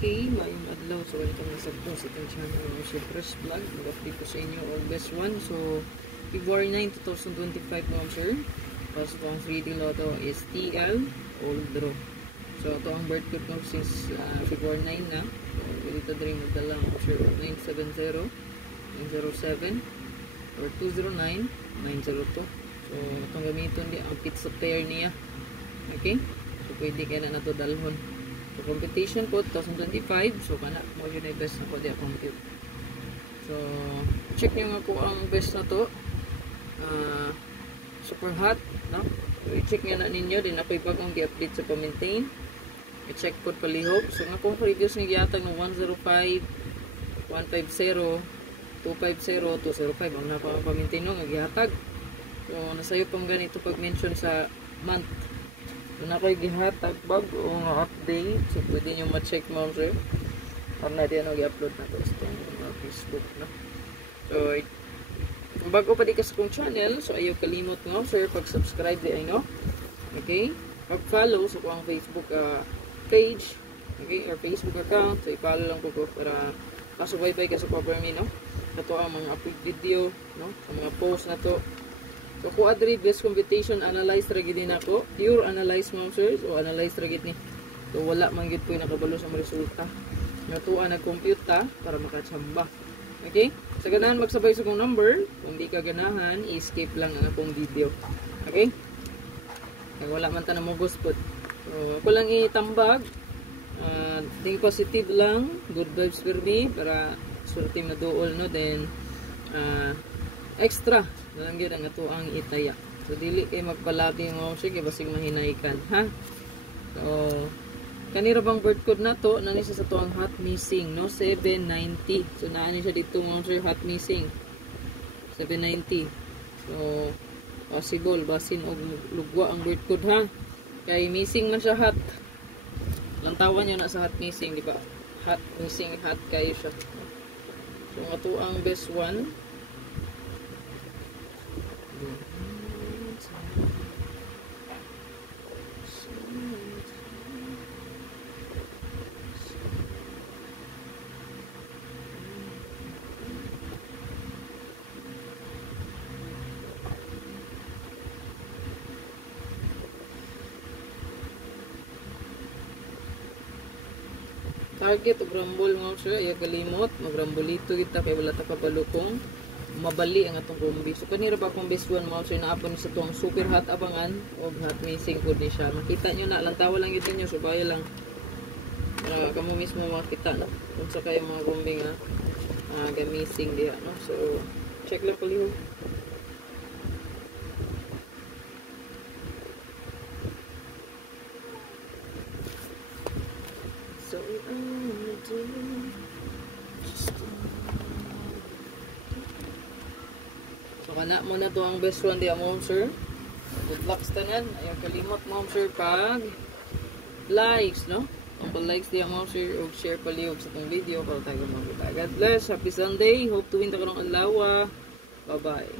Okay, maayong adlaw. So, welcome na sa po sa itong channel ng Chef Fresh Vlog. Mag-update ko sa inyo ang best one. So, February 9, 2025 mga sir. Tapos po ang 3D Lotto is TL Old Draw. So, ito ang birth code ko since February 9 na. So, dito din magdala mga sir 970, 907, or 209, 902. So, itong gamiton di ang pizza pair niya. Okay? So, pwede kaya na ito dalhon. So, competition po 2025. So, kana mo yun ay best na po di compute. So, check nyo nga po ang best na to. Super hot, no? So, i-check nyo na ninyo. Din ako ipagong di-update sa pa-maintain. I-check po palihog. So, nga kung previous nyo giyatag ng 105, 150, 250, 205. Ang napaka-maintain nyo nga giyatag. So, nasayo pang ganito pag-mention sa month. Kung ako'y gihatag bago nga update, so pwede nyo ma-check mo sir. Para na din i-upload na to sa Facebook. No? So, kung bago pa di ka sa kong channel, so ayaw kalimot nga sir, pag-subscribe di ay no. Okay? Pag-follow sa kong Facebook page, okay, or Facebook account, so i-follow lang ko para kasubay-bay ka sa papermi, no? Ito ang mga upload video, no? Sa mga post na to. So, kung adri best competition, analyze ragid din ako. Pure analyze mo, sir. So, analyze ragid ni. So, wala man gid ko nakabalo sa mga resulta. Natuan nag-compute ta para makatsamba. Okay? Sa ganahan magsabay sa kong number. Kung di ka ganahan, i-skip lang ang akong video. Okay? Kaya wala man ta na mugos po. So, ako lang itambag. Think positive lang. Good vibes for me. Para surti maduol, no? Then, extra nalanggit ang ato ang itaya. So dili kay magpalabi mo sige basig mahinaykan, ha? So kanira bang birth code na to nani siya sa to ang hot missing, no? 790. So naani siya dito mo sir, hot missing 790. So possible basin og lugwa ang birth code, ha? Kay missing man siya hot. Lantawan niyo na sa hot missing, di ba? Hot missing, hot kayo siya. So ato ang best one. Target og rambol mga sir, ayaw kalimot, magrambolito kita kay wala ta kapalukong mabali ang atong kumbi. So kanira pa akong best one mga sir na apon sa tong super hot abangan o hot missing po ni siya. Makita nyo na, lantawa lang yun nyo, subaya lang para kamo mismo makita na kung sa kayo mga kumbi nga gamising diha, no? So check lang palihog. So so kana mo na to ang best one diya mo sir. Good luck sa tanan. Ayaw kalimot mo sir pag likes, no? Ang likes diya mo sir o share palihog sa tong video para tayo magkita. God bless. Happy Sunday. Hope to win ta karong adlaw. Bye bye.